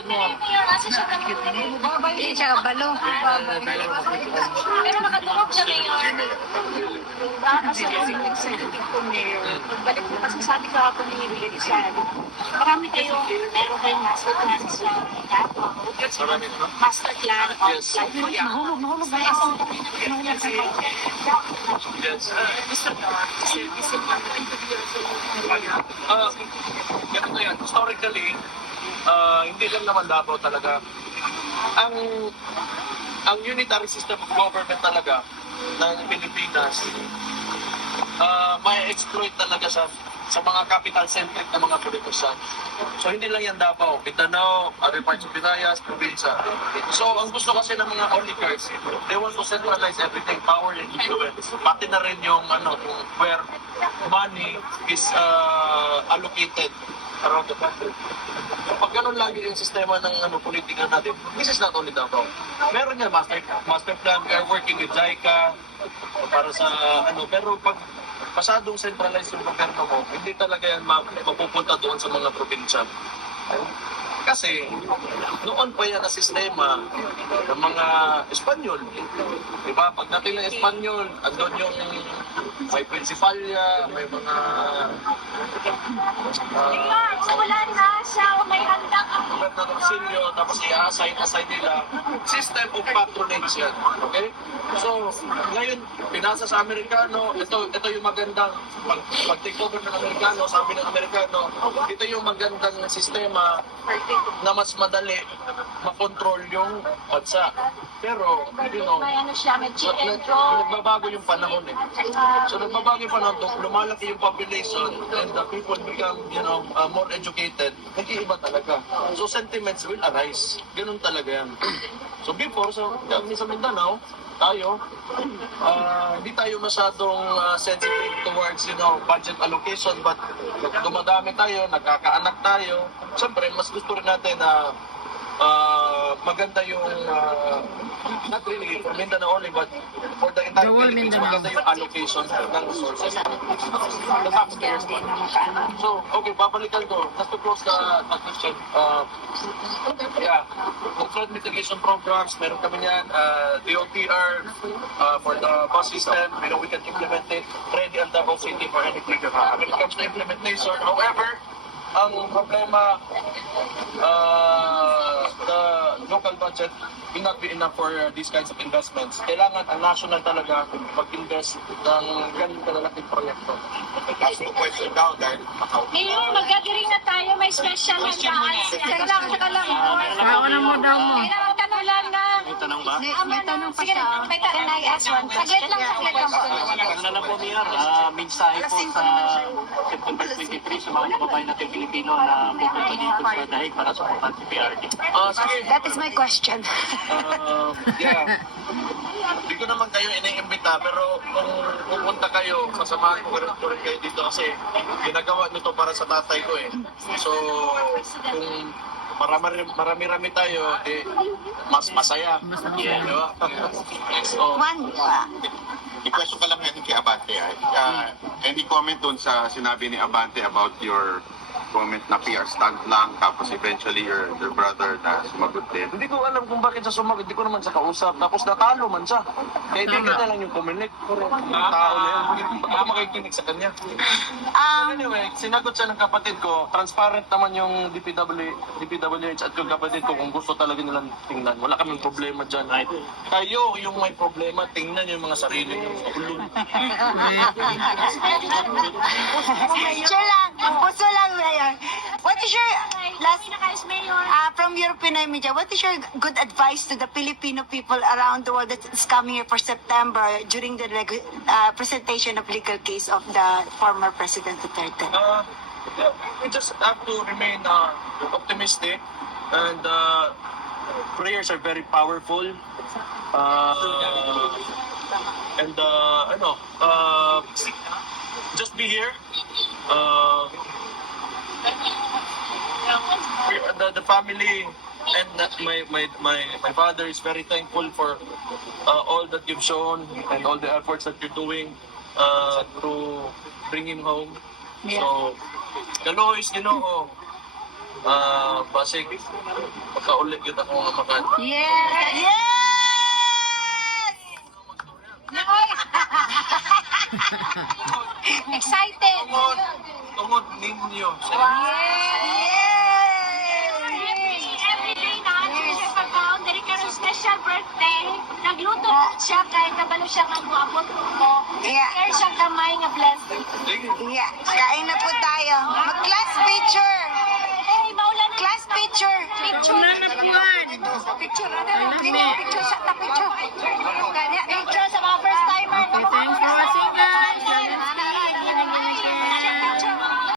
cute mo. Hindi siya kabalo. Pero nakatulog siya ngayon. Kasi balik mo kasi sabi ko ako ni Richard. Marami kayong, meron kayong master classes lang. Master class. Yes. Mahulog na Yes. Ganito yan. Historically, hindi lang naman Davao talaga. Ang unitary system of government talaga ng Pilipinas, may exploit talaga sa mga capital-centric na mga politician. So hindi lang yan Davao, Mindanao, other parts of Visayas, probinsya. So ang gusto kasi ng mga oligarchs, they want to centralize everything, power and influence. Pati na rin yung where money is allocated around the country. Pag ganun lagi yung sistema ng politika natin, this is not only Davao. Meron yan, master plan, we are working with JICA para sa pero pag masyadong centralized yung gobyerno mo, hindi talaga yan mapupunta doon sa mga probinsya. Kasi noon pa yan na sistema ng mga Espanyol. Diba? Pagdating ng Espanyol, andun yung may prinsipalya, may mga Wala na siya, may handang ako. Gobernadorcillo, tapos i-assign nila. System of patronage yan. Okay? So, ngayon, pinasa sa Amerikano, ito yung magandang, pag-take over ng Amerikano, sabi ng Amerikano, ito yung magandang sistema na mas madali makontrol yung bansa. Pero, May ano siya, may nagbabago yung panahon eh. So, nagbabago yung panahon, lumalaki yung population and the people become, more educated, nag-iiba talaga. So, sentiments will arise. Ganun talaga yan. So, before, sa Mindanao, tayo, hindi tayo masyadong sensitive towards, budget allocation, but dumadami tayo, nagkakaanak tayo. Siyempre, mas gusto rin natin na maganda yung, not really for Mindanao only, but for the entire Philippines, maganda yung allocation ng resources. The taxpayers. So, okay, babalikan ko. Just to close the question. The flood mitigation programs, meron kami yan. DOTR for the bus system, we can implement it. Ready ang Davao City for anything. When it comes to implementation, however, ang problema, the local budget will not be enough for these kinds of investments. Kailangan ang national talaga mag-invest ng ganun kalalaking proyekto. Last two question daw dahil Ngayon, mag-gathering na tayo, may special handaan. Saka lang. Ako na mo daw mo. Kailangan tanong lang na. may tanong ba? May tanong pa Sige, siya. may tanong. Can I ask one question? Saglit lang. Ang na po niya, mensahe po sa September 23 sa mga kababayan natin Pilipino na pupunta dito sa Dahig para supportan si PRD. Sige. That is my question. Hindi ko naman kayo iniimbita, pero kung pupunta kayo, kasamahan ko rin kayo dito kasi ginagawa nyo to para sa tatay ko eh. So, kung marami-rami tayo, mas masaya. Yeah, di ba? So, i-question ka lang natin kay Abante. Any comment dun sa sinabi ni Abante about your comment na PR stunt lang, tapos eventually your brother na sumagot din? hindi ko alam kung bakit siya sumagot, hindi ko naman siya kausap. Tapos natalo man siya. Kaya hindi na lang yung kumilik. Ang tao na yan. Ba't ako makikinig sa kanya? Anyway, sinagot siya ng kapatid ko. Transparent naman yung DPWH at yung kapatid ko kung gusto talaga nilang tingnan. Wala kaming problema dyan. Kayo yung may problema, tingnan yung mga sarili niyo. Sure lang. Puso lang, Mayor. What is your last, Mayor. from your Pinoy media, what is your good advice to the Filipino people around the world that is coming here for September during the presentation of legal case of the former President Duterte? We just have to remain optimistic and prayers are very powerful. Just be here. The family and my father is very thankful for all that you've shown and all the efforts that you're doing to bring him home. So, Kaloy is Ginoo. Basig, pagkaulit yun ako nga makan. Yes! Yes! Excited! Tungod ninyo. Every day na, siya pagkaon, dari karon special birthday. Nagluto siya kahit kabalo siya mag-uabot ko. Yeah. Share siya kamay nga blessing. Yeah. Kain na po tayo. Mag-class picture. Hey, maula na. Class picture. Picture. Wala na puwan. Picture. Picture sa picture. Picture sa